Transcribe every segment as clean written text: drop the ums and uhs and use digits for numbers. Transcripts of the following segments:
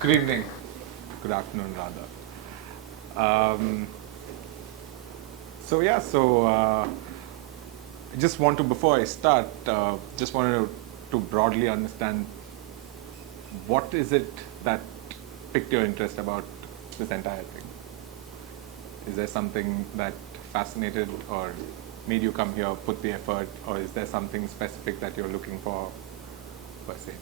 Good evening. Good afternoon, rather. So yeah, I just want to, before I start, just wanted to broadly understand what is it that piqued your interest about this entire thing? Is there something that fascinated or made you come here, put the effort, or is there something specific that you're looking for, per se?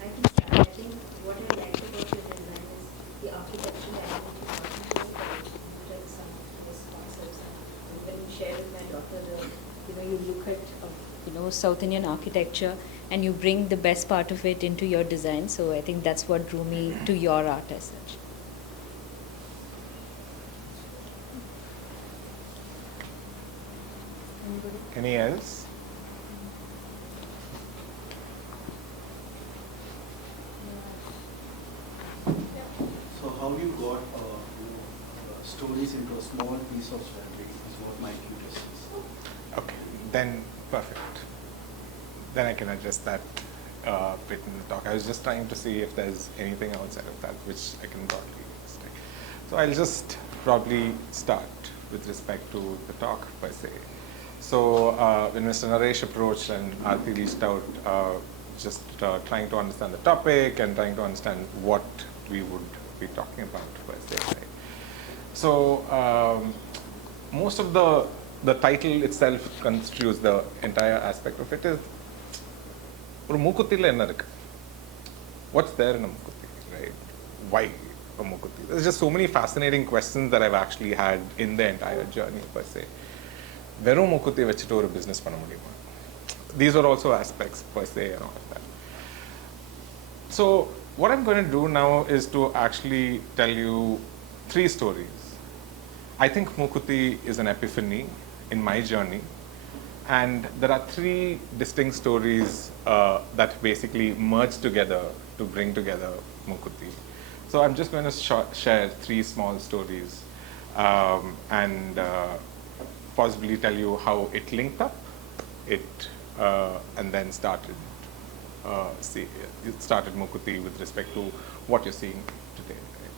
I can start. I think what I liked about your design is the architectural element is not just the some this concepts. And when you share with my daughter, you look at South Indian architecture and you bring the best part of it into your design. So I think that's what drew me to your art as such. Any else? So how you got stories into a small piece of jewelry is what my curiosity is. Okay, then perfect. Then I can address that bit in the talk. I was just trying to see if there's anything outside of that which I can broadly state. So I'll just probably start with respect to the talk per se. So when Mr. Naresh approached and Aarti reached out, just trying to understand the topic and trying to understand what we would be talking about per se. Right? So most of the title itself constitutes the entire aspect of it. Is ஒரு மூக்குத்தியில் என்ன இருக்கு? What's there in a Mookuthi, right? Why a Mookuthi? There's just so many fascinating questions that I've actually had in the entire journey per se. வெறும் மூக்குத்தி வச்சுட்டு ஒரு business பண்ண முடியுமா? These are also aspects per se and all of that. So what I'm going to do now is to actually tell you 3 stories. I think Mookuthi is an epiphany in my journey. And there are 3 distinct stories that basically merge together to bring together Mookuthi. So I'm just going to share 3 small stories and possibly tell you how it linked up, and then started Mookuthi with respect to what you're seeing today. Right?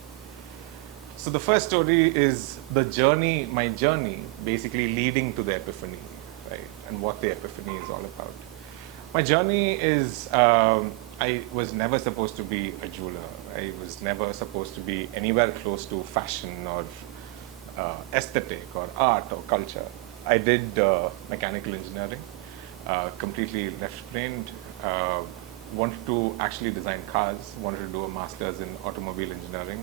So the first story is my journey basically leading to the epiphany. Right, and what the epiphany is all about. My journey is, I was never supposed to be a jeweler. I was never supposed to be anywhere close to fashion or aesthetic or art or culture. I did mechanical engineering, completely left-brained, wanted to actually design cars, wanted to do a master's in automobile engineering.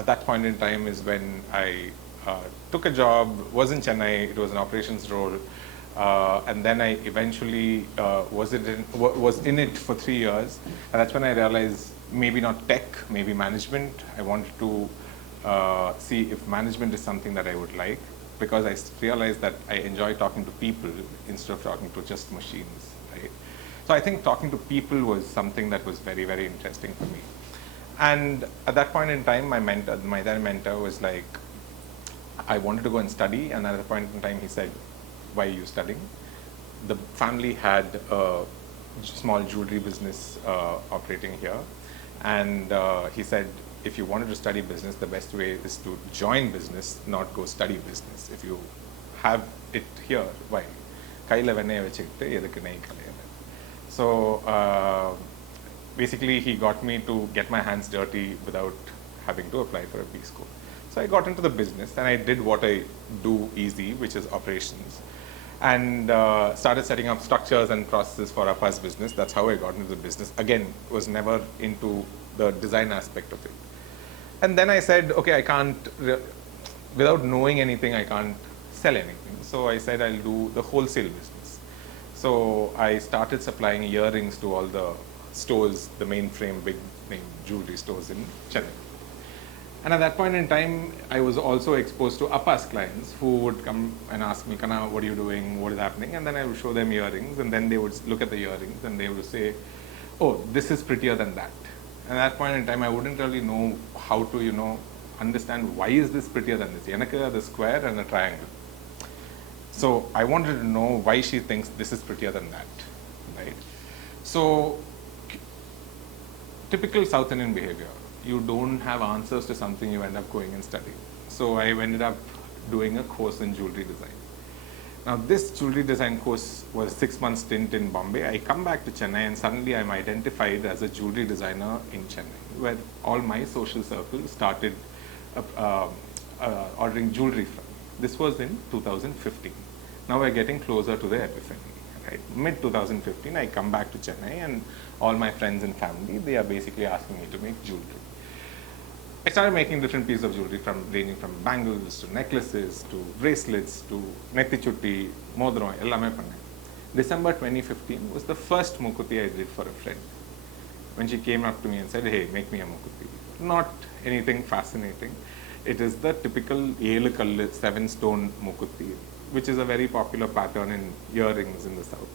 At that point in time is when I took a job, was in Chennai, it was an operations role, and then I eventually was in it for 3 years, and that's when I realized maybe not tech, maybe management. I wanted to see if management is something that I would like, because I realized that I enjoy talking to people instead of talking to just machines, right? So I think talking to people was something that was very, very interesting for me. And at that point in time, my then mentor was like, I wanted to go and study, and at that point in time he said, why are you studying? The family had a small jewelry business operating here, and he said, if you wanted to study business, the best way is to join business, not go study business. If you have it here, why? கையில் வெண்ணெயை வச்சுக்கிட்டு எதுக்கு நெய் கலையாது? So basically he got me to get my hands dirty without having to apply for a B school. So I got into the business and I did what I do easy, which is operations, and started setting up structures and processes for our first business. That's how I got into the business. Again, was never into the design aspect of it. And then I said, okay, I can't, without knowing anything, I can't sell anything. So I said I'll do the wholesale business. So I started supplying earrings to all the stores, the mainframe big name jewelry stores in Chennai. And at that point in time, I was also exposed to Appa's clients who would come and ask me, Kana, what are you doing? What is happening? And then I would show them earrings, and then they would look at the earrings and they would say, oh, this is prettier than that. And at that point in time, I wouldn't really know how to, understand why is this prettier than this. Enakku the square and a triangle. So I wanted to know why she thinks this is prettier than that, right? So typical South Indian behavior. You don't have answers to something, you end up going and studying. So I ended up doing a course in jewelry design. Now this jewelry design course was 6 months stint in Bombay. I come back to Chennai and suddenly I'm identified as a jewelry designer in Chennai, where all my social circles started ordering jewelry from. This was in 2015. Now we're getting closer to the epiphany. Right? Mid 2015, I come back to Chennai and all my friends and family, they are basically asking me to make jewelry. I started making different pieces of jewelry ranging from bangles to necklaces to bracelets to nettichutti, modram, ellame panna. December 2015 was the first Mookuthi I did for a friend. When she came up to me and said, hey, make me a Mookuthi. Not anything fascinating. It is the typical 7-stone Mookuthi, which is a very popular pattern in earrings in the south,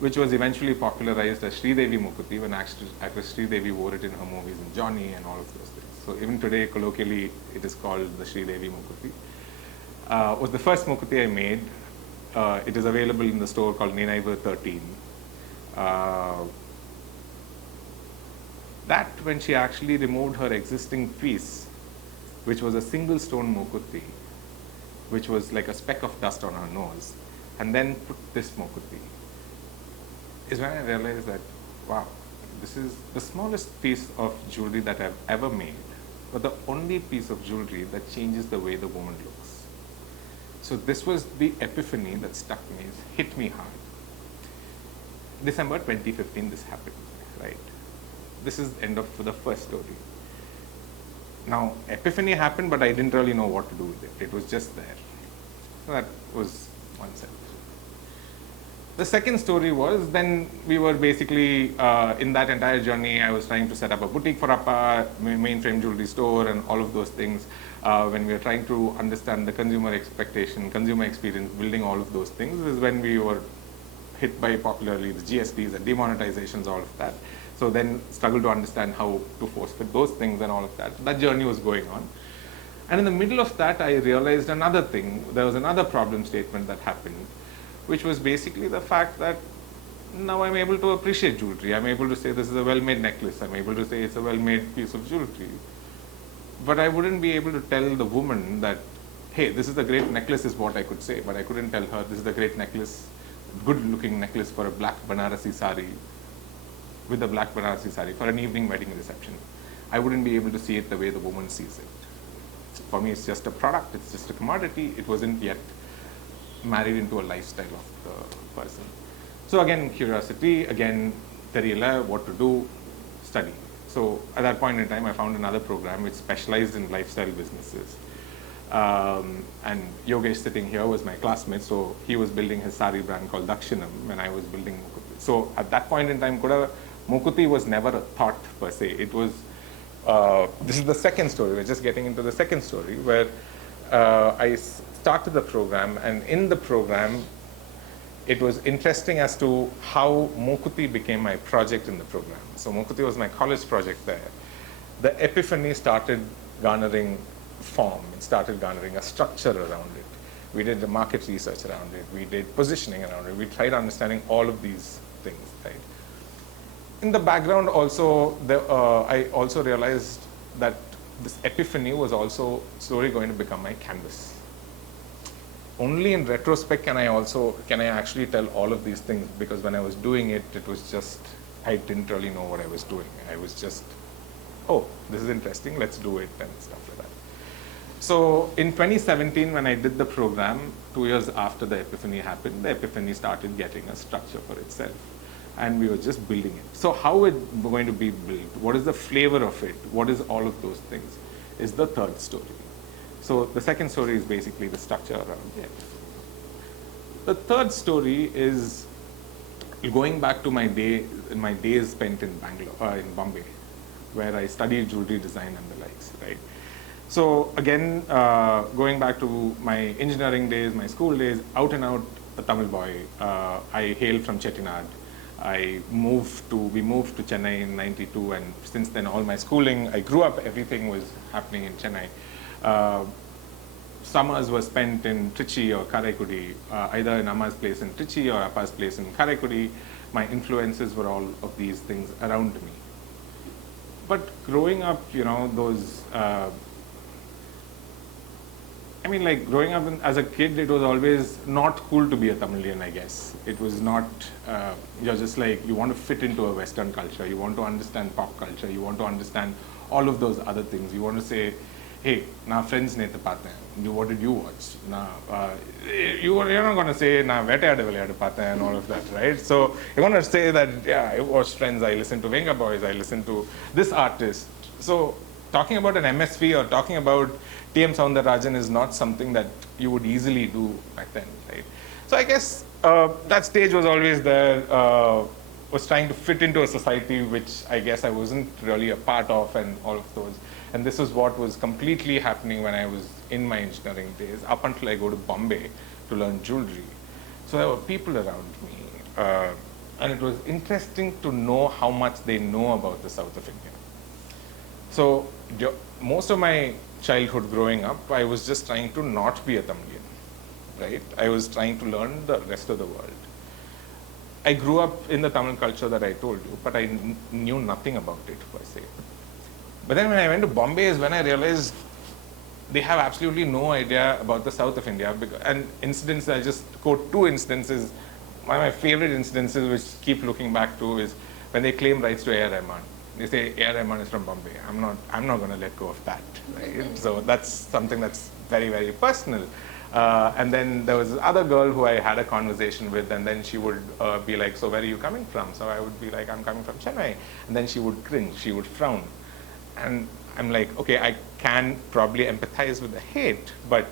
which was eventually popularized as Sridevi Mookuthi when actress Sridevi wore it in her movies in Johnny and all of those things. So even today, colloquially, it is called the Sridevi Mookuthi. Was the first Mookuthi I made. It is available in the store called Ninaiva 13. That when she actually removed her existing piece, which was a single stone Mookuthi, which was like a speck of dust on her nose, and then put this Mookuthi, is when I realized that, wow, this is the smallest piece of jewelry that I've ever made, but the only piece of jewelry that changes the way the woman looks. So this was the epiphany that stuck me, hit me hard. December 2015, this happened, right? This is the end of the first story. Now, epiphany happened, but I didn't really know what to do with it. It was just there. So that was one side. The second story was, then we were basically, in that entire journey, I was trying to set up a boutique for Appa, mainframe jewelry store, and all of those things. When we were trying to understand the consumer expectation, consumer experience, building all of those things, is when we were hit by popularly the GSTs and demonetizations, all of that. So then struggled to understand how to force fit those things and all of that. That journey was going on. And in the middle of that, I realized another thing. There was another problem statement that happened, which was basically the fact that now I'm able to appreciate jewelry. I'm able to say this is a well-made necklace. I'm able to say it's a well-made piece of jewelry. But I wouldn't be able to tell the woman that, hey, this is a great necklace is what I could say, but I couldn't tell her this is a great necklace, good-looking necklace for a black Banarasi sari, with a black Banarasi sari for an evening wedding reception. I wouldn't be able to see it the way the woman sees it. For me, it's just a product, it's just a commodity. It wasn't yet married into a lifestyle of the person. So again, curiosity, again, Theriyala, what to do, study. So at that point in time, I found another program which specialized in lifestyle businesses. And Yogesh sitting here was my classmate, so he was building his sari brand called Dakshinam, and I was building Mookuthi. So at that point in time, Mookuthi was never a thought per se. It was, this is the second story, we're just getting into the second story, where I started the program, and in the program, it was interesting as to how Mookuthi became my project in the program. So Mookuthi was my college project there. The epiphany started garnering form. It started garnering a structure around it. We did the market research around it. We did positioning around it. We tried understanding all of these things, right? In the background also, I also realized that this epiphany was also slowly going to become my canvas. Only in retrospect can I actually tell all of these things, because when I was doing it, it was just, I didn't really know what I was doing. I was just, oh, this is interesting, let's do it, and stuff like that. So in 2017, when I did the program, 2 years after the epiphany happened, the epiphany started getting a structure for itself. And we were just building it. So how it's going to be built, what is the flavor of it, what is all of those things, is the third story. So the second story is basically the structure around it. The third story is going back to my days spent in in Bombay, where I studied jewelry design and the likes, right? So again, going back to my engineering days, my school days, out and out a Tamil boy. I hail from Chettinad. We moved to Chennai in '92, and since then all my schooling, I grew up, everything was happening in Chennai. Summers were spent in Trichy or Karaikudi, either in Amma's place in Trichy or Appa's place in Karaikudi. My influences were all of these things around me. But growing up, those, like growing up as a kid, it was always not cool to be a Tamilian, I guess. It was not, you're just like, you want to fit into a Western culture, you want to understand pop culture, you want to understand all of those other things. You want to say, hey, na friends nethu paathen, what did you watch? You're not going to say, na vetayadu vilayadu paathen and all of that, right? So you're going to say that, yeah, I watched Friends, I listened to Venga Boys, I listened to this artist. So talking about an MSV or talking about T.M. Soundararajan is not something that you would easily do back then, right? So I guess that stage was always there, was trying to fit into a society which I guess I wasn't really a part of and all of those. And this was what was completely happening when I was in my engineering days, up until I go to Bombay to learn jewelry. So there were people around me, and it was interesting to know how much they know about the south of India. So most of my childhood growing up, I was just trying to not be a Tamilian, right? I was trying to learn the rest of the world. I grew up in the Tamil culture that I told you, but I knew nothing about it per se. But then when I went to Bombay is when I realized they have absolutely no idea about the south of India. And incidents, I just quote two instances. One of my favorite instances, which keep looking back to, is when they claim rights to A.R. Rahman. They say A.R. Rahman is from Bombay. I'm not going to let go of that, right? So that's something that's very, very personal. And then there was this other girl who I had a conversation with, and then she would be like, so where are you coming from? So I would be like, I'm coming from Chennai. And then she would cringe, she would frown. And I'm like, okay, I can probably empathize with the hate, but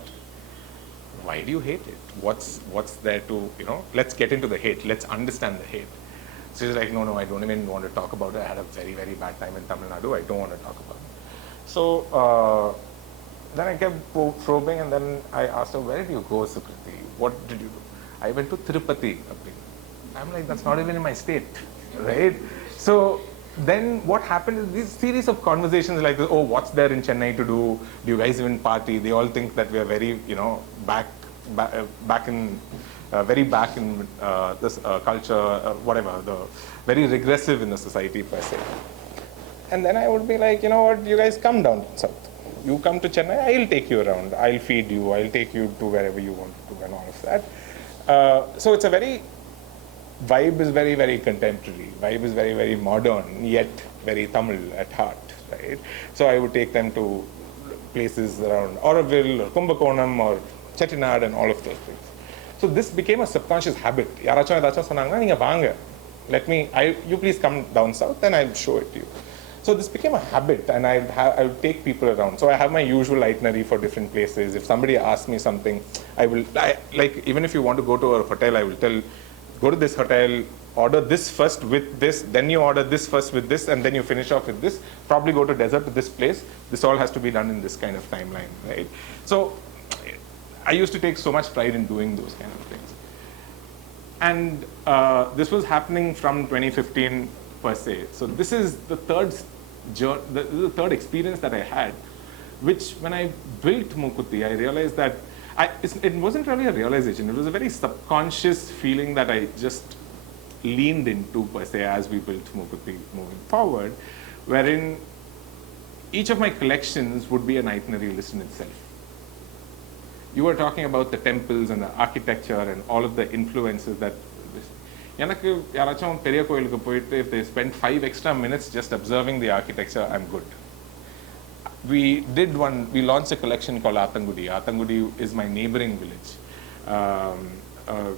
why do you hate it? What's there to, let's get into the hate. Let's understand the hate. So she's like, no, I don't even want to talk about it. I had a very, very bad time in Tamil Nadu. I don't want to talk about it. So then I kept probing, and then I asked her, where did you go, Sukriti? What did you do? I went to Tirupati. I'm like, that's not even in my state, right? So then what happened is these series of conversations like this, oh, what's there in Chennai to do? Do you guys even party? They all think that we are very, back in this culture, whatever, very regressive in the society per se. And then I would be like, you know what, you guys come down south. You come to Chennai, I'll take you around. I'll feed you. I'll take you to wherever you want to and all of that. So it's a vibe is very, very contemporary. Vibe is very, very modern, yet very Tamil at heart, right? So I would take them to places around Auroville or Kumbakonam or Chettinad and all of those things. So this became a subconscious habit. Yaraachum edachum sonnanga neenga vaanga. You please come down south and I'll show it to you. So this became a habit, and I would take people around. So I have my usual itinerary for different places. If somebody asks me something, like even if you want to go to a hotel, I will tell, go to this hotel, order this first with this, then you order this first with this, and then you finish off with this. Probably go to desert to this place. This all has to be done in this kind of timeline, right? So I used to take so much pride in doing those kind of things. And this was happening from 2015 per se. So this is the third experience that I had, which when I built Mookuthi, I realized that it wasn't really a realization. It was a very subconscious feeling that I just leaned into per se as we built Mookuthi moving forward, wherein each of my collections would be an itinerary list in itself. You were talking about the temples and the architecture and all of the influences that எனக்கு யாராச்சும் பெரிய கோயிலுக்கு போயிட்டு if they spend 5 extra minutes just observing the architecture, I'm good. We launched a collection called Athangudi. Athangudi is my neighboring village.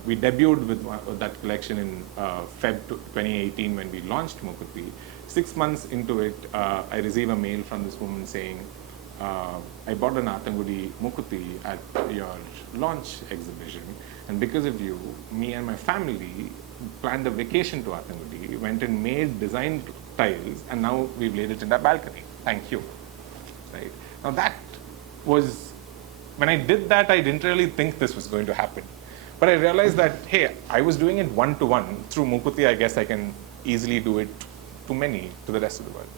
We debuted with that collection in Feb 2018 when we launched Mookuthi. 6 months into it, I received a mail from this woman saying, I bought an Athangudi Mookuthi at your launch exhibition, and because of you, me and my family planned a vacation to Athangudi, went and made designed tiles, and now we've laid it in that balcony. Thank you. Right? Now that was, when I did that, I didn't really think this was going to happen. But I realized that, hey, I was doing it one-to-one. Through Mookuthi, I guess I can easily do it to many, to the rest of the world.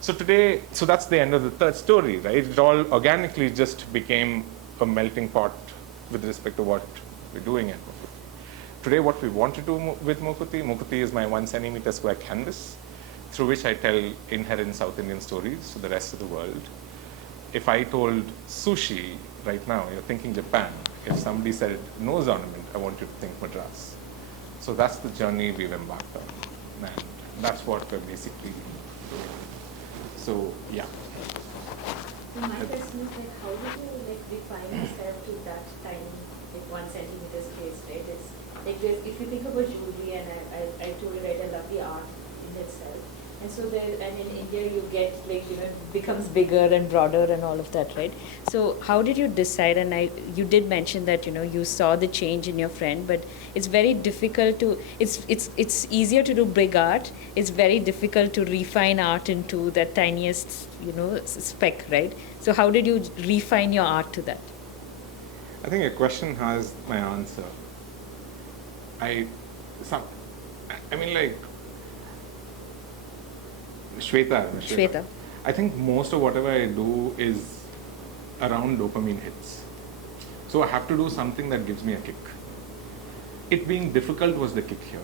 So today, so that's the end of the third story, right? It all organically just became a melting pot with respect to what we're doing at Mookuthi. Today, what we want to do with Mookuthi is my 1 centimeter square canvas. through which I tell inherent South Indian stories to the rest of the world. If I told sushi right now, you're thinking Japan. If somebody said nose ornament, I want you to think Madras. So that's the journey we've embarked on, and that's what we're basically doing. So yeah. So my question is like, how did you like define yourself to that tiny, like 1 centimeter space, right? It's like if you think about jewelry, and I told you, right, I love the art in itself. And so there, and in India you get like, it becomes bigger and broader and all of that, right? So how did you decide? And you did mention that, you saw the change in your friend, but it's very difficult to, it's easier to do big art. It's very difficult to refine art into that tiniest, speck, right? So how did you refine your art to that? I think your question has my answer. I mean, like, Shweta. I think most of whatever I do is around dopamine hits. So I have to do something that gives me a kick. It being difficult was the kick here,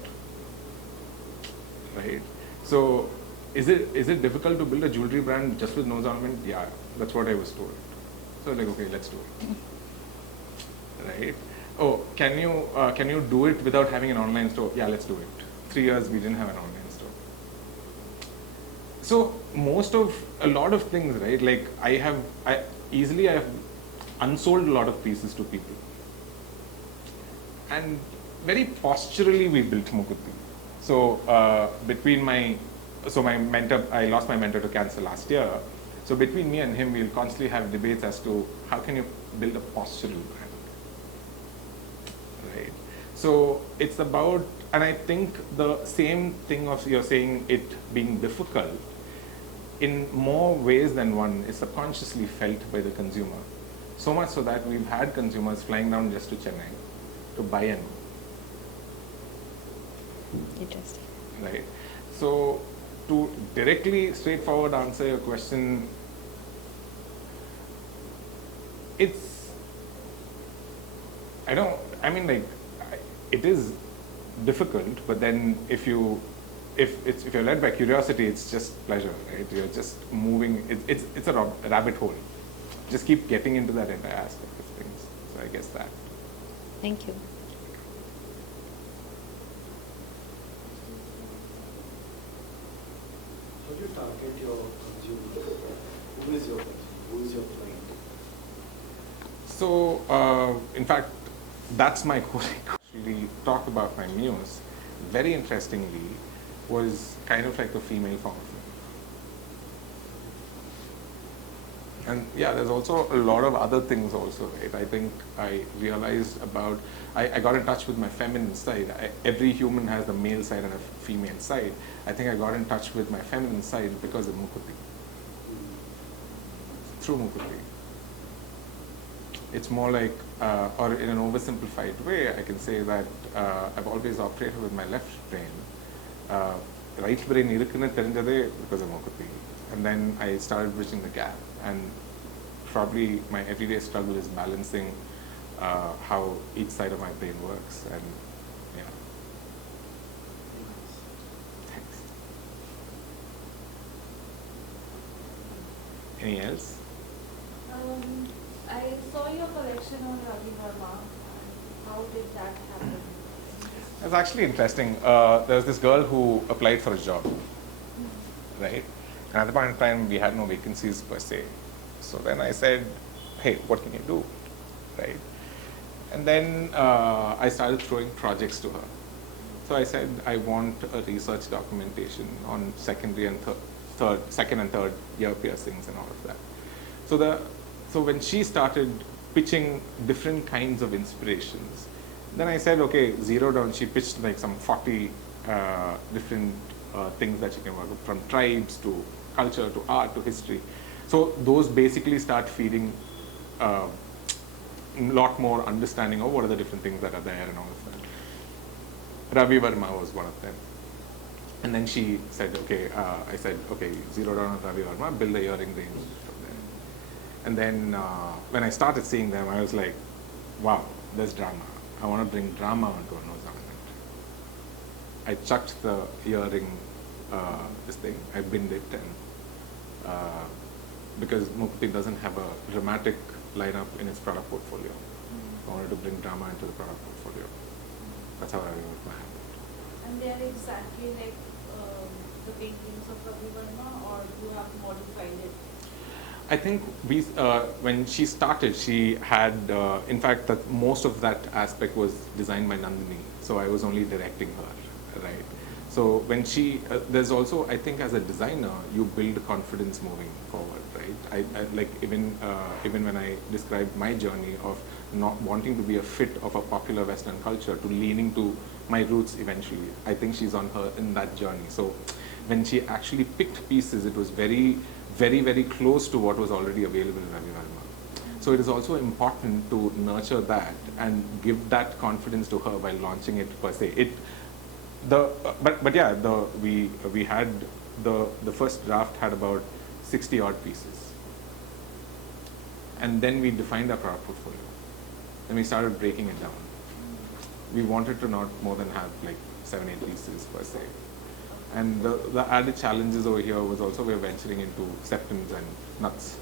right? So is it difficult to build a jewelry brand just with nose ornament? Yeah, that's what I was told. So like, okay, let's do it, right? Oh, can you do it without having an online store? Yeah, let's do it. 3 years we didn't have an online store. So a lot of things, right? Like I have unsold a lot of pieces to people. And very posturally we built Mookuthi. So my mentor, I lost my mentor to cancer last year. So between me and him, we'll constantly have debates as to how can you build a postural brand, right? So it's about, and I think the same thing of you're saying it being difficult, in more ways than one, is subconsciously felt by the consumer. So much so that we've had consumers flying down just to Chennai to buy an. Interesting. Right. So to directly, straightforward answer your question, it is difficult, but then if you're led by curiosity, it's just pleasure, right? You're just moving. It's a rabbit hole. Just keep getting into that entire aspect of things. So I guess that. Thank you. How do you target your consumers? Who is your client? So, in fact, that's my calling. Actually, talk about my muse. Very interestingly, was kind of like a female form of me. And yeah, there's also a lot of other things also, right? I think I realized about, I got in touch with my feminine side. Every human has a male side and a female side. I think I got in touch with my feminine side because of Mookuthi. Through Mookuthi. It's more like, or in an oversimplified way, I can say that I've always operated with my left brain. Right brain irukkunnu therinjade because of Mookuthi. And then I started bridging the gap. And probably my everyday struggle is balancing how each side of my brain works. And yeah. Thanks. Any else? I saw your collection on Ravi Verma. How did that happen? It's actually interesting. There was this girl who applied for a job, right? And at the point in time, we had no vacancies per se. So then I said, hey, what can you do, right? And then I started throwing projects to her. So I said, I want a research documentation on second and third ear piercings and all of that. So when she started pitching different kinds of inspirations, then I said, okay, zero down. She pitched like some 40 different things that she can work with, from tribes to culture to art to history. So those basically start feeding a lot more understanding of what are the different things that are there and all of that. Ravi Verma was one of them. And then she said, okay, I said, okay, zero down on Ravi Verma, build the earring range from there. And then when I started seeing them, I was like, wow, there's drama. I want to bring drama onto a nose ornament. I chucked the earring this thing. I binned it, and because Mookuthi doesn't have a dramatic lineup in its product portfolio. I wanted to bring drama into the product portfolio. That's how I wrote my habit. And they are exactly like the paintings of Ravi Verma, or you have modified it? I think when she started, she had, in fact, that most of that aspect was designed by Nandini. So I was only directing her, right? So when there's also, I think, as a designer, you build confidence moving forward, right? I like even when I described my journey of not wanting to be a fit of a popular Western culture to leaning to my roots eventually, I think she's on her in that journey. So when she actually picked pieces, it was very, very, very close to what was already available in Ravi Verma. So it is also important to nurture that and give that confidence to her while launching it per se. We had the first draft had about 60 odd pieces, and then we defined our product portfolio. Then we started breaking it down. We wanted to not more than have like 7-8 pieces per se. And the added challenges over here was also we're venturing into septums and nuts.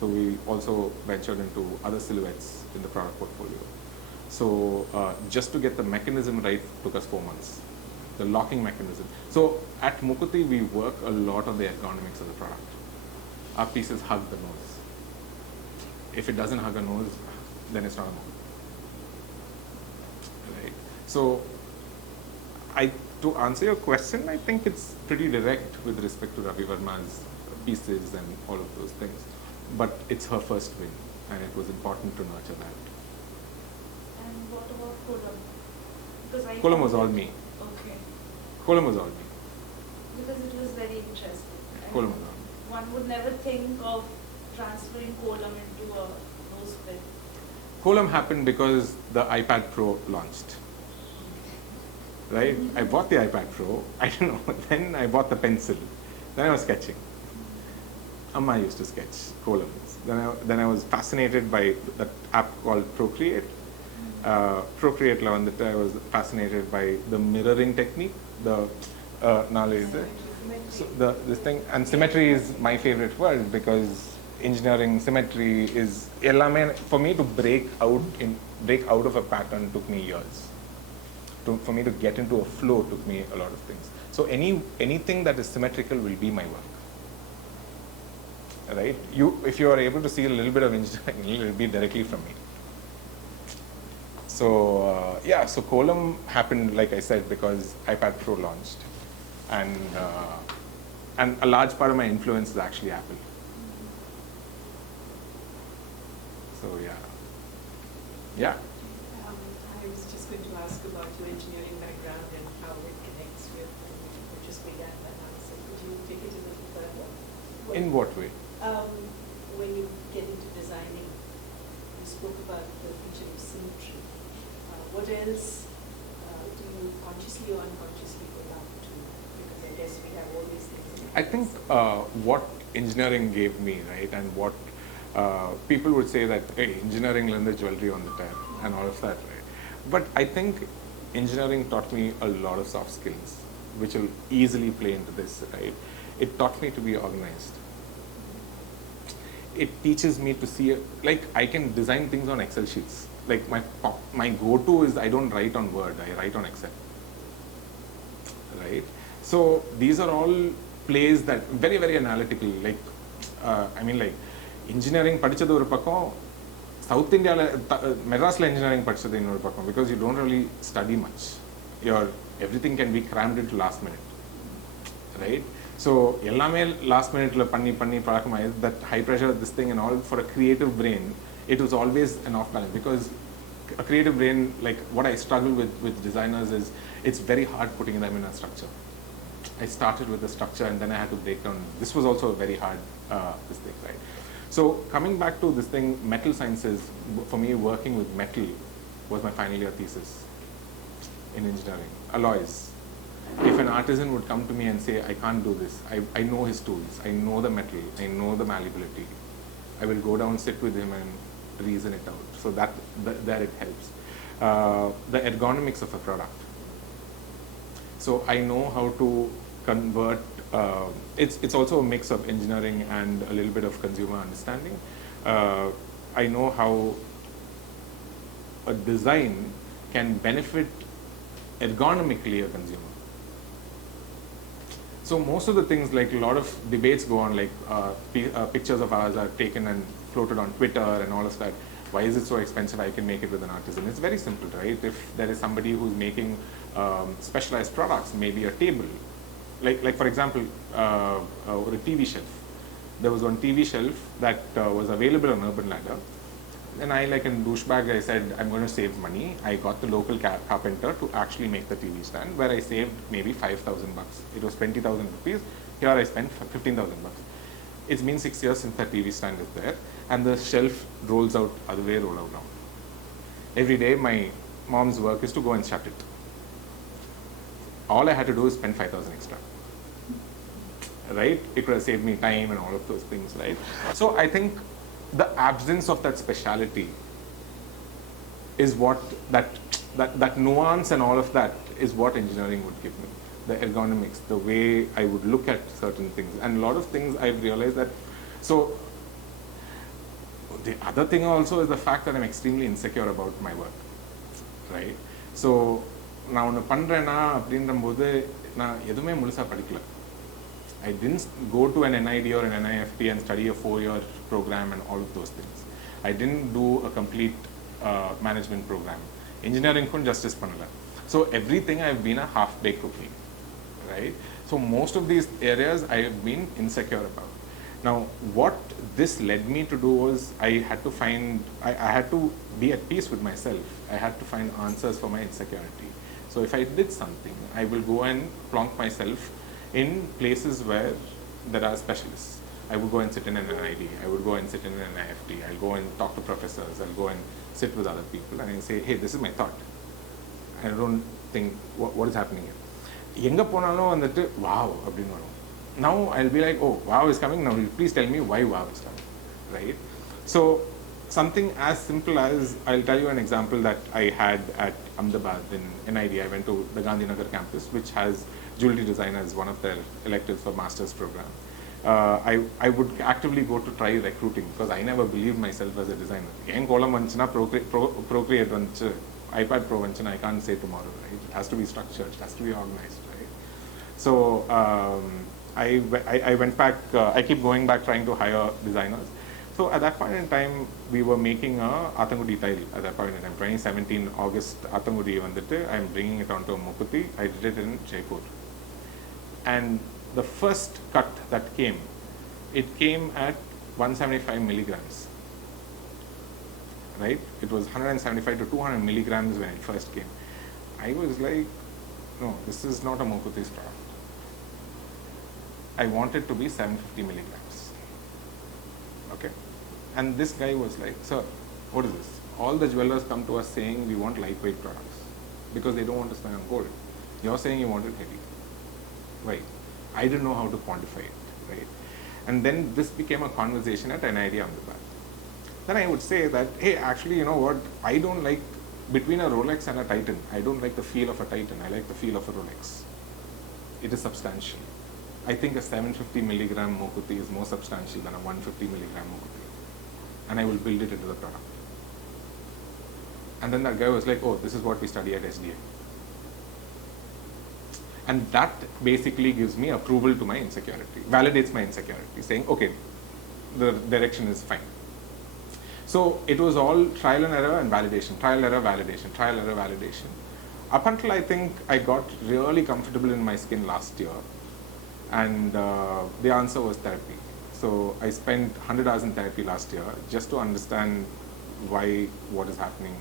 So we also ventured into other silhouettes in the product portfolio. So just to get the mechanism right took us 4 months, the locking mechanism. So at Mookuthi, we work a lot on the ergonomics of the product. Our pieces hug the nose. If it doesn't hug a nose, then it's not a Mookuthi. Right? So to answer your question, I think it's pretty direct with respect to Ravi Verma's pieces and all of those things. But it's her first win, and it was important to nurture that. And what about Kolam? Because Kolam was all me. Okay. Kolam was all me. Because it was very interesting. Kolam was all me. One would never think of transferring Kolam into a nose pin. Kolam happened because the iPad Pro launched. Right? I bought the iPad Pro. I don't know. Then I bought the pencil. Then I was sketching. Amma used to sketch columns. Then I was fascinated by that app called Procreate. Procreate Lavandita, I was fascinated by the mirroring technique. This thing, and symmetry is my favorite word because engineering symmetry is for me to break out of a pattern took me years. For me to get into a flow took me a lot of things. So anything that is symmetrical will be my work. Right? If you are able to see a little bit of engineering, it will be directly from me. So so Kolam happened, like I said, because iPad Pro launched, and a large part of my influence is actually Apple. So yeah. I was just going to ask about your engineering background and how it connects with what you just began that answer. Could you take it a little further? In what way? When you get into designing, you spoke about the feature of symmetry. What else do you consciously or unconsciously go back to? Because I guess we have all these things. I think what engineering gave me, right, and what people would say that, hey, engineering learned the jewelry on the tire and all of that, right? But I think engineering taught me a lot of soft skills, which will easily play into this, right? It taught me to be organized. It teaches me to see, like, I can design things on Excel sheets. Like my go-to is I don't write on Word, I write on Excel, right? So these are all plays that very, very analytical, like, like engineering படிச்சது ஒரு பக்கம், South India Madras engineering படிச்சது இன்னொரு பக்கம், because you don't really study much. Everything can be crammed into last minute, right? So எல்லாமே last minuteல பண்ணி பழக்கமாயி, that high pressure, this thing and all, for a creative brain, it was always an off balance, because a creative brain, like what I struggle with designers is, it's very hard putting them in a structure. I started with the structure and then I had to break down. This was also a very hard this thing, right? So coming back to this thing, metal sciences, for me working with metal was my final year thesis in engineering, alloys. If an artisan would come to me and say, I can't do this, I know his tools, I know the metal, I know the malleability, I will go down, sit with him and reason it out. So there it helps. The ergonomics of a product. So I know how to convert. It's also a mix of engineering and a little bit of consumer understanding. I know how a design can benefit ergonomically a consumer. So most of the things, like a lot of debates go on, like pictures of ours are taken and floated on Twitter and all of that. Why is it so expensive? I can make it with an artisan. It's very simple, right? If there is somebody who's making specialized products, maybe a table, like for example, or a TV shelf. There was one TV shelf that was available on Urban Ladder. And I, like a douchebag, I said, I'm going to save money. I got the local carpenter to actually make the TV stand, where I saved maybe 5,000 bucks. It was 20,000 rupees. Here I spent 15,000 bucks. It's been 6 years since that TV stand is there, and the shelf rolls out other way, roll out now. Every day, my mom's work is to go and shut it. All I had to do is spend 5,000 extra. Right? It could have saved me time and all of those things, right? So I think the absence of that speciality is what that nuance and all of that is what engineering would give me. The ergonomics, the way I would look at certain things, and a lot of things I've realized that. So the other thing also is the fact that I'm extremely insecure about my work, right? So நான் ஒன்று பண்ணுறேன்னா அப்படின்ற போது நான் எதுவுமே முழுசாக படிக்கல. I didn't go to an NID or an NIFT and study a 4-year program and all of those things. I didn't do a complete management program. Engineering couldn't justice pannala. So everything I've been a half-baked cookie, right? So most of these areas I have been insecure about. Now, what this led me to do was I had to be at peace with myself. I had to find answers for my insecurity. So if I did something, I will go and plonk myself in places where there are specialists. I would go and sit in an NID. I would go and sit in an IFT. I'll go and talk to professors. I'll go and sit with other people and I'll say, hey, this is my thought. I don't think, what is happening here? எங்கே போனாலும் வந்துட்டு wow அப்படின்னு வரும். Now I'll be like, oh, wow is coming. Now please tell me why wow is coming, right? So something as simple as, I'll tell you an example that I had at Ahmedabad in NID. I went to the Gandhinagar campus, which has jewelry design as one of their electives for master's program. I would actively go to try recruiting because I never believed myself as a designer. En kolam vanchina Procreate vanchu, iPad Pro vanchina, I can't say tomorrow, right? It has to be structured, it has to be organized, right? So I went back, I keep going back trying to hire designers. So at that point in time, we were making a Athangudi tile at that point in time, 2017 August Athangudi vandittu, I'm bringing it onto Mookuthi. I did it in Jaipur. And the first cut that came, it came at 175 milligrams, right? It was 175 to 200 milligrams when it first came. I was like, no, this is not a Mookuthi's product. I want it to be 750 milligrams. Okay? And this guy was like, sir, what is this? All the jewelers come to us saying we want lightweight products because they don't want to spend on gold. You're saying you want it heavy. Why? I didn't know how to quantify it, right? And then this became a conversation at NID Ahmedabad. Then I would say that, hey, actually, you know what? I don't like, between a Rolex and a Titan, I don't like the feel of a Titan. I like the feel of a Rolex. It is substantial. I think a 750 milligram Mookuthi is more substantial than a 150 milligram Mookuthi. And I will build it into the product. And then that guy was like, oh, this is what we study at SDA. And that basically gives me approval to my insecurity, validates my insecurity, saying, okay, the direction is fine. So it was all trial and error and validation, trial, error, validation, trial, error, validation. Up until I think I got really comfortable in my skin last year. And the answer was therapy. So I spent 100 hours in therapy last year just to understand why, what is happening.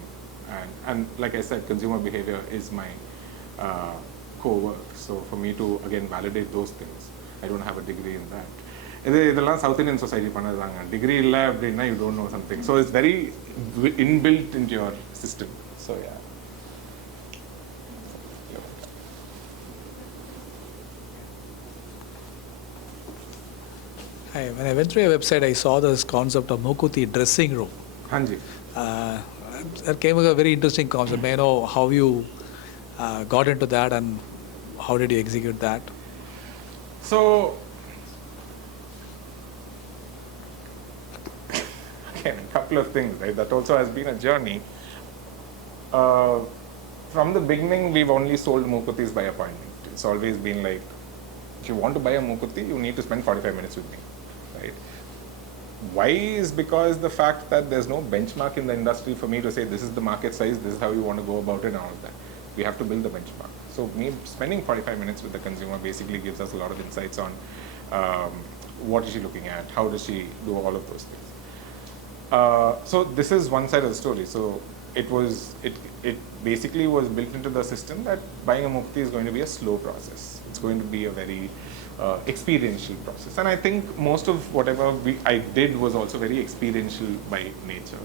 And like I said, consumer behavior is my core work. So for me to, again, validate those things, I don't have a degree in that. இதெல்லாம் South Indian society பண்ணதாங்க. Degree இல்லை அப்படின்னா you don't know something. So it's very inbuilt into your system. So yeah. Hi, when I went through your website, I saw this concept of Mookuthi dressing room. Hanji. That came with a very interesting concept. May I know how you got into that and how did you execute that? So, again, a couple of things, right? That also has been a journey. From the beginning, we've only sold Mookuthis by appointment. It's always been like, if you want to buy a Mookuthi, you need to spend 45 minutes with me, right? Why is because the fact that there's no benchmark in the industry for me to say this is the market size, this is how you want to go about it and all of that. We have to build the benchmark. So me spending 45 minutes with the consumer basically gives us a lot of insights on what is she looking at, how does she do all of those things. So this is one side of the story. So it basically was built into the system that buying a Mookuthi is going to be a slow process. It's going to be a very experiential process. And I think most of whatever I did was also very experiential by nature.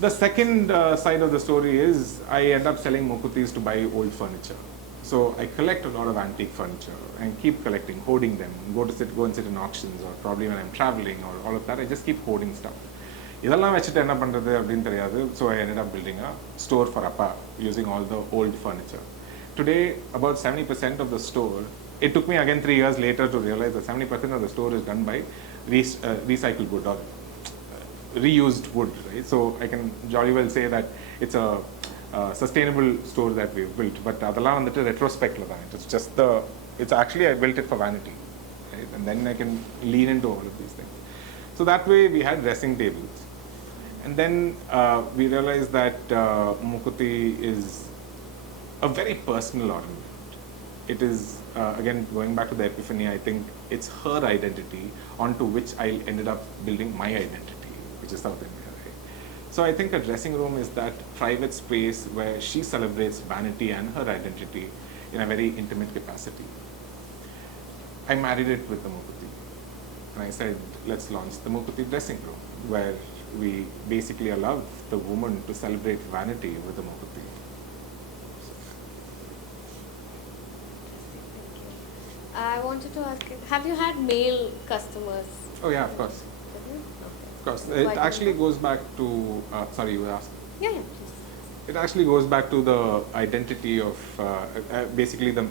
The second side of the story is I end up selling Mookuthis to buy old furniture. So I collect a lot of antique furniture and keep collecting, hoarding them, go and sit in auctions, or probably when I'm traveling or all of that, I just keep hoarding stuff. இதெல்லாம் வச்சுட்டு என்ன பண்றது அப்படின்னு தெரியாது. So I ended up building a store for Appa using all the old furniture. Today, about 70% of the store, it took me again 3 years later to realize that 70% of the store is done by recycled wood or reused wood, right? So I can jolly well say that it's a sustainable store that we've built. But adala vandu retrospect la. It's actually I built it for vanity, right? And then I can lean into all of these things. So that way we had dressing tables. And then we realized that Mookuthi is a very personal ornament. It is, again, going back to the epiphany, I think it's her identity onto which I ended up building my identity, which is South India. Right? So I think a dressing room is that private space where she celebrates vanity and her identity in a very intimate capacity. I married it with the Mookuthi. And I said, let's launch the Mookuthi dressing room, where we basically allow the woman to celebrate vanity with the Mookuthi. I wanted to ask you, have you had male customers? Oh yeah, of course. Have you? Of course. Why It actually goes back to, sorry, you asked. Yeah, please. It actually goes back to the identity of basically the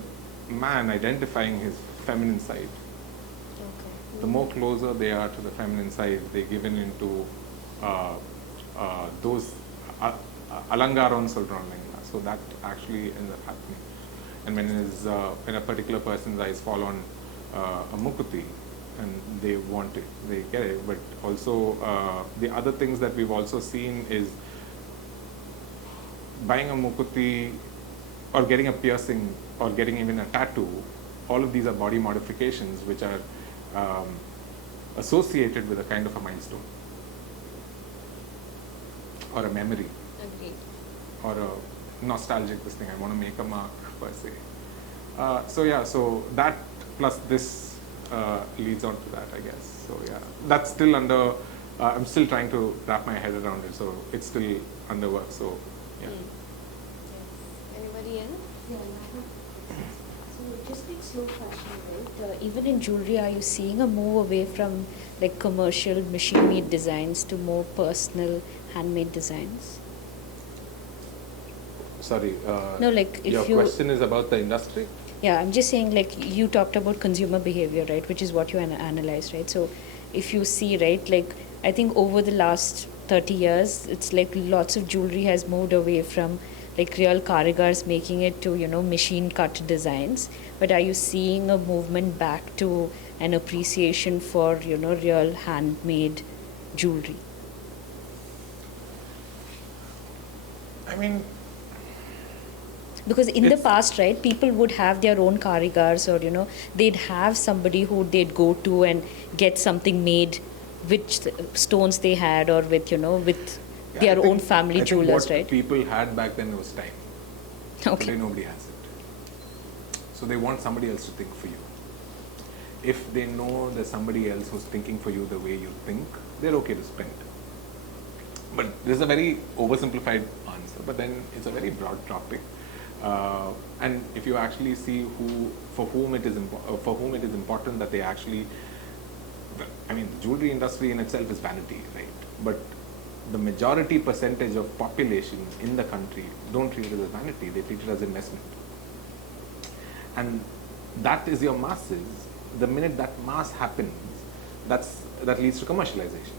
man identifying his feminine side. Okay. The more closer they are to the feminine side, they're given into those alangaron solron. So that actually ends up happening. And when a particular person's eyes fall on a Mookuthi and they want it, they get it. But also the other things that we've also seen is buying a Mookuthi or getting a piercing or getting even a tattoo. All of these are body modifications which are associated with a kind of a milestone or a memory. Agreed. Or a nostalgic this thing. I want to make a mark per se. So yeah, so that plus this leads on to that, I guess. So yeah, that's still under. I'm still trying to wrap my head around it. So it's still under work. So yeah. Yes. Anybody else? So just like slow fashion, right? Even in jewelry, are you seeing a move away from like commercial machine-made designs to more personal handmade designs? Sorry. No, like if your you- question is about the industry. Yeah, I'm just saying, like, you talked about consumer behavior, right, which is what you analyzed, right? So if you see, right, like, I think over the last 30 years, it's like lots of jewelry has moved away from like real karigars making it to, you know, machine cut designs. But are you seeing a movement back to an appreciation for, you know, real handmade jewelry? I mean, because in the It's- past, right, people would have their own karigars, or, you know, they'd have somebody who they'd go to and get something made with stones they had, or with, you know, with yeah, their I think- own family I think jewelers, what right? people had back then was time. Okay. Today nobody has it. So they want somebody else to think for you. If they know there's somebody else who's thinking for you the way you think, they're okay to spend. But this is a very oversimplified answer, but then it's a very broad topic. And if you actually see for whom it is important that they actually, I mean, the jewelry industry in itself is vanity, right? But the majority percentage of population in the country don't treat it as vanity; they treat it as investment. And that is your masses. The minute that mass happens, that leads to commercialization.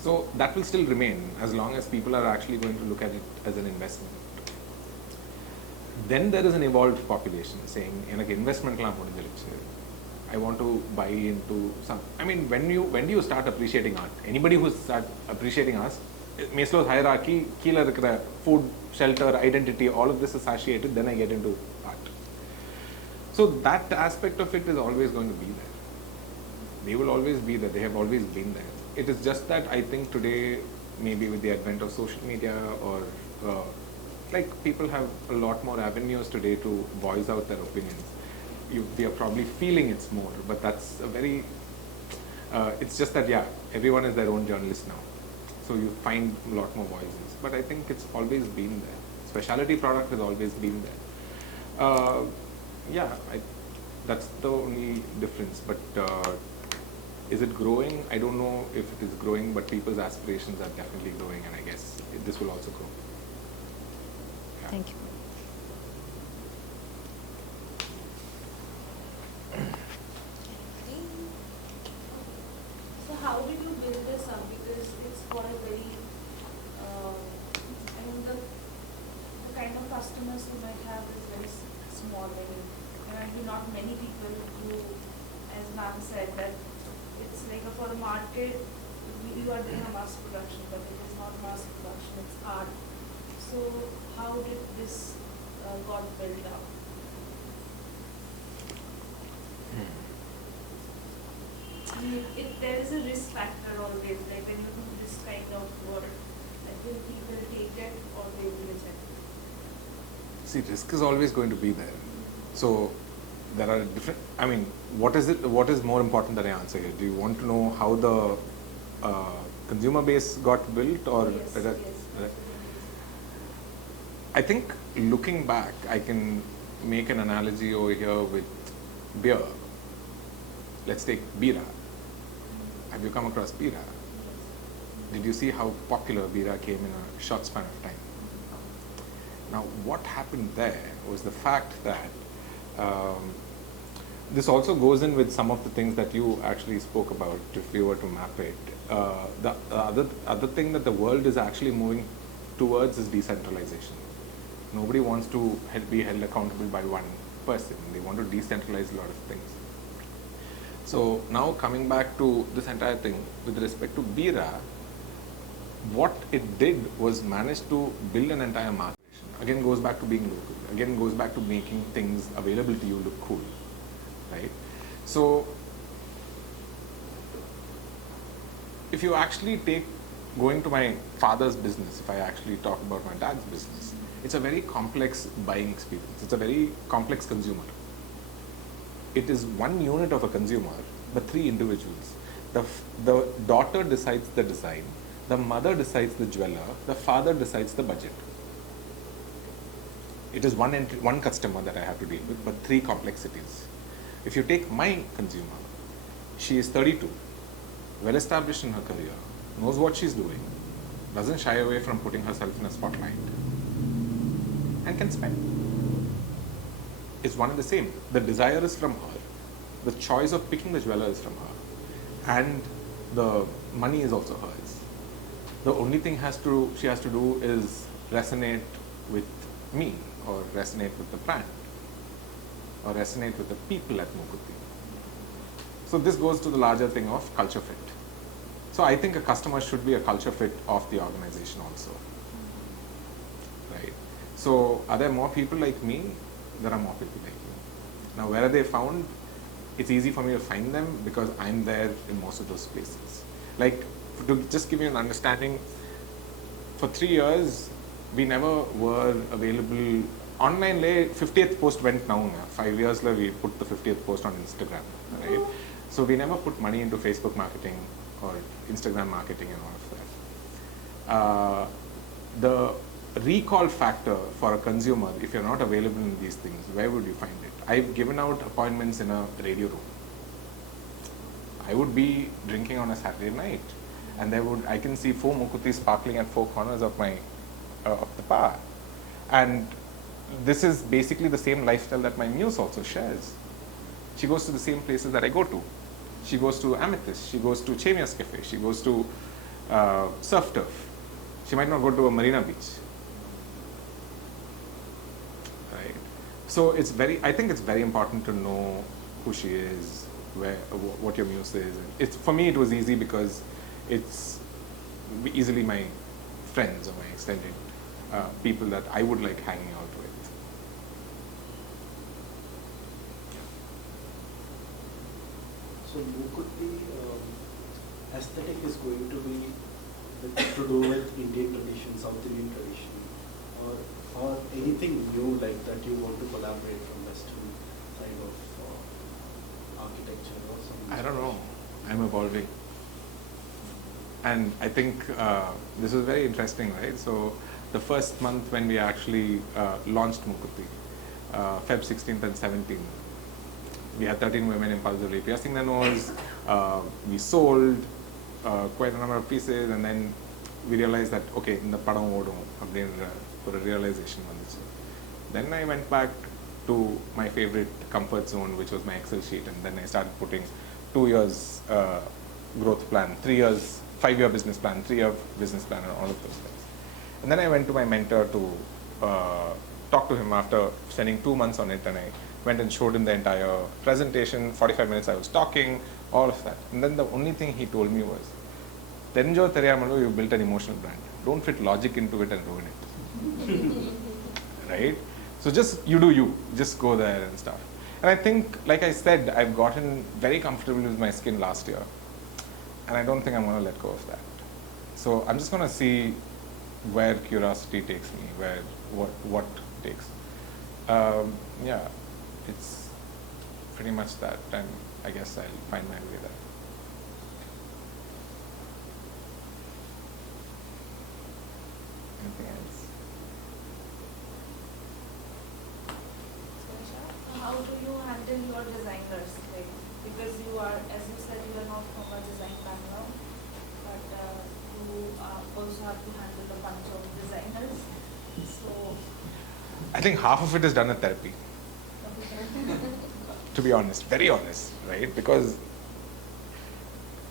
So that will still remain as long as people are actually going to look at it as an investment. Then there is an evolved population saying, "Enak investment la mudinjiruchu. I want to buy into some." I mean, when do you start appreciating art? Anybody who start appreciating art, Maslow's hierarchy, keela irukra food, shelter, identity, all of this is satiated. Then I get into art. So that aspect of it is always going to be there. They will always be there. They have always been there. It is just that I think today, maybe with the advent of social media or like people have a lot more avenues today to voice out their opinions. We are probably feeling it's more, but that's a very, it's just that, yeah, everyone is their own journalist now. So you find a lot more voices. But I think it's always been there. Specialty product has always been there. Yeah, that's the only difference. But is it growing? I don't know if it is growing, but people's aspirations are definitely growing, and I guess this will also grow. Yeah. Thank you. So how did you build this up? Because it's for a very, I mean the kind of customers you might have is very small. I mean, there might be not many people who, as ma'am said, that it's like for a market, you are doing a mass production, but it is not mass production, it's art. So how did this got built up? I mean, there is a risk factor always, like when you do this kind of work, like will people take it or they will reject it? See, risk is always going to be there. So there are different, I mean, what is more important that I answer here? Do you want to know how the consumer base got built, or Yes. I think looking back, I can make an analogy over here with beer. Let's take Bira. Have you come across Bira? Did you see how popular Bira came in a short span of time? Now, what happened there was the fact that this also goes in with some of the things that you actually spoke about, if we were to map it. The other thing that the world is actually moving towards is decentralization. Nobody wants to be held accountable by one person. They want to decentralize a lot of things. So now coming back to this entire thing, with respect to Bira, what it did was manage to build an entire market. Again, goes back to being local. Again, goes back to making things available to you look cool, right? So if you actually take, going to my father's business, if I actually talk about my dad's business, it's a very complex buying experience. It's a very complex consumer. It is one unit of a consumer, but three individuals. The daughter decides the design, the mother decides the jeweler, the father decides the budget. It is one customer that I have to deal with, but three complexities. If you take my consumer, she is 32, well established in her career, knows what she's doing, doesn't shy away from putting herself in a spotlight, and can spend. It's one and the same. The desire is from her, the choice of picking the jeweler is from her, and the money is also hers. The only thing she has to do is resonate with me, or resonate with the brand, or resonate with the people at Mookuthi. So this goes to the larger thing of culture fit. So I think a customer should be a culture fit of the organization also, right? So are there more people like me? There are more people like me. Now where are they found? It's easy for me to find them because I'm there in most of those places. Like, to just give you an understanding, for 3 years, we never were available online. 50th post went now. 5 years later, we put the 50th post on Instagram, right? So we never put money into Facebook marketing or Instagram marketing and all of that. The recall factor for a consumer, if you're not available in these things, where would you find it? I've given out appointments in a radio room. I would be drinking on a Saturday night, and I can see 4 Mookuthis sparkling at 4 corners of the bar, and this is basically the same lifestyle that my muse also shares. She goes to the same places that I go to. She goes to Amethyst, she goes to Chemia's Cafe, she goes to Surf Turf. She might not go to a Marina Beach. Right? So I think it's very important to know who she is, what your muse is. For me, it was easy because it's easily my friends or my extended people that I would like hanging out with. So Mookuthi aesthetic is going to be to do with Indian tradition, South Indian tradition, or anything new like that you want to collaborate from Western side of architecture or something? I don't know. I'm evolving. And I think this is very interesting, right? So the first month when we actually launched Mookuthi, Feb 16th and 17th, we had 13 women impulsively piercing their nose. We sold quite a number of pieces, and then we realized that, okay, in the padam odum, for a realization. Then I went back to my favorite comfort zone, which was my Excel sheet, and then I started putting 2 years growth plan, 3 years, 5-year business plan, 3-year business plan, and all of those things. And then I went to my mentor to talk to him after spending 2 months on it, and I went and showed him the entire presentation. 45 minutes I was talking, all of that. And then the only thing he told me was, Terinjo Theriyamalo, you built an emotional brand. Don't fit logic into it and ruin it. Right? So just, you do you. Just go there and stuff. And I think, like I said, I've gotten very comfortable with my skin last year. And I don't think I'm going to let go of that. So I'm just going to see where curiosity takes me, what takes. Yeah, it's pretty much that, and I guess I'll find my way there. Anything else? How do you handle your designers? Like, because you are, as you said, you are not from a design background, but you also have to handle a bunch of designers. So, I think half of it is done at therapy. To be honest, very honest, right? Because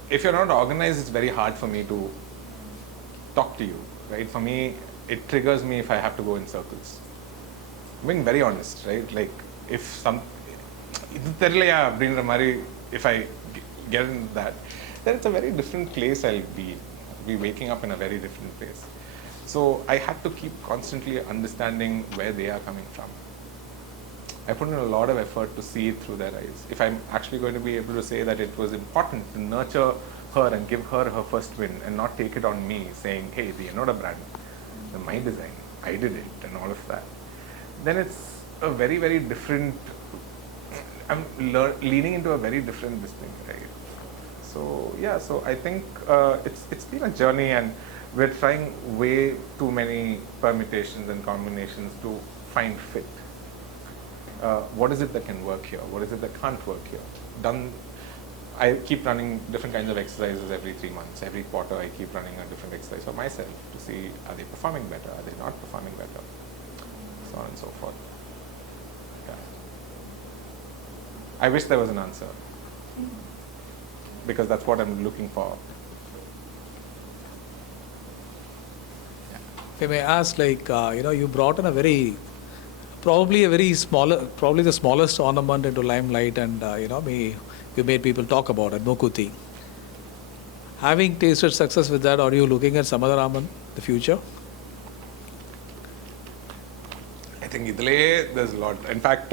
if you're not organized, it's very hard for me to talk to you, right? For me, it triggers me if I have to go in circles. I'm being very honest, right? Like, if if I get into that, then it's a very different place I'll be waking up in a very different place. So I had to keep constantly understanding where they are coming from. I put in a lot of effort to see it through their eyes. If I'm actually going to be able to say that it was important to nurture her and give her her first win and not take it on me saying, hey, you're not a brand, it's my design, I did it and all of that, then it's a very, very different, I'm leaning into a very different thing, right? So yeah, so I think it's been a journey, and we're trying way too many permutations and combinations to find fit. What is it that can work here? What is it that can't work here? I keep running different kinds of exercises every 3 months. Every quarter I keep running a different exercise for myself to see, are they performing better? Are they not performing better? So on and so forth. Yeah. I wish there was an answer, because that's what I'm looking for. If I may ask, like, you brought in probably the smallest ornament into limelight, and you made people talk about it, Mookuthi. Having tasted success with that, are you looking at some other ornament in the future? I think there's a lot. In fact,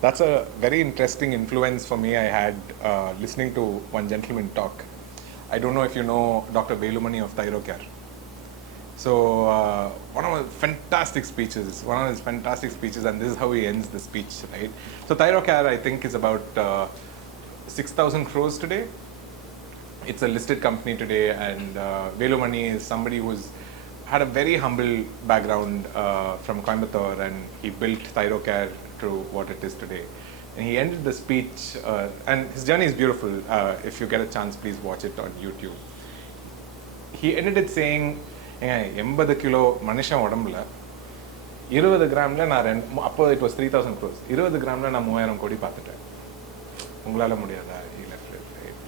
that's a very interesting influence for me I had listening to one gentleman talk. I don't know if you know Dr. Velumani of Thyrocare. So one of his fantastic speeches, and this is how he ends the speech, right? So Thyrocare, I think, is about 6,000 crores today. It's a listed company today, and Velumani is somebody who's had a very humble background from Coimbatore, and he built Thyrocare to what it is today. And he ended the speech, and his journey is beautiful. If you get a chance, please watch it on YouTube. He ended it saying, 80 kilo மனுஷன் உடம்புல 20 கிராமில் நான் அப்போ it was 3000 crores 20 கிராமில் நான் 3000 கோடி பார்த்துட்டேன் உங்களால் முடியாதா right?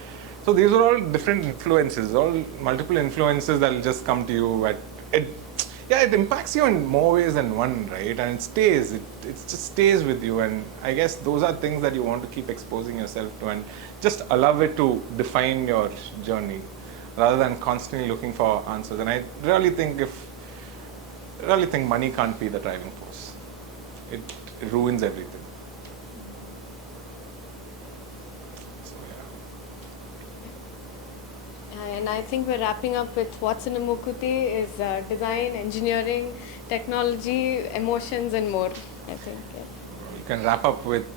So these are all different influences, all multiple influences that will just come to you it impacts you in more ways than one, right? And it just stays with you, and I guess those are things that you want to keep exposing yourself to and just allow it to define your journey rather than constantly looking for answers. And I really think money can't be the driving force. It ruins everything. So yeah. And I think we're wrapping up with what's in a Mookuthi is design, engineering, technology, emotions, and more. I think. Yeah. You can wrap up with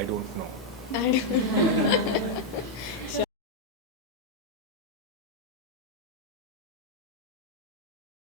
I don't know. I don't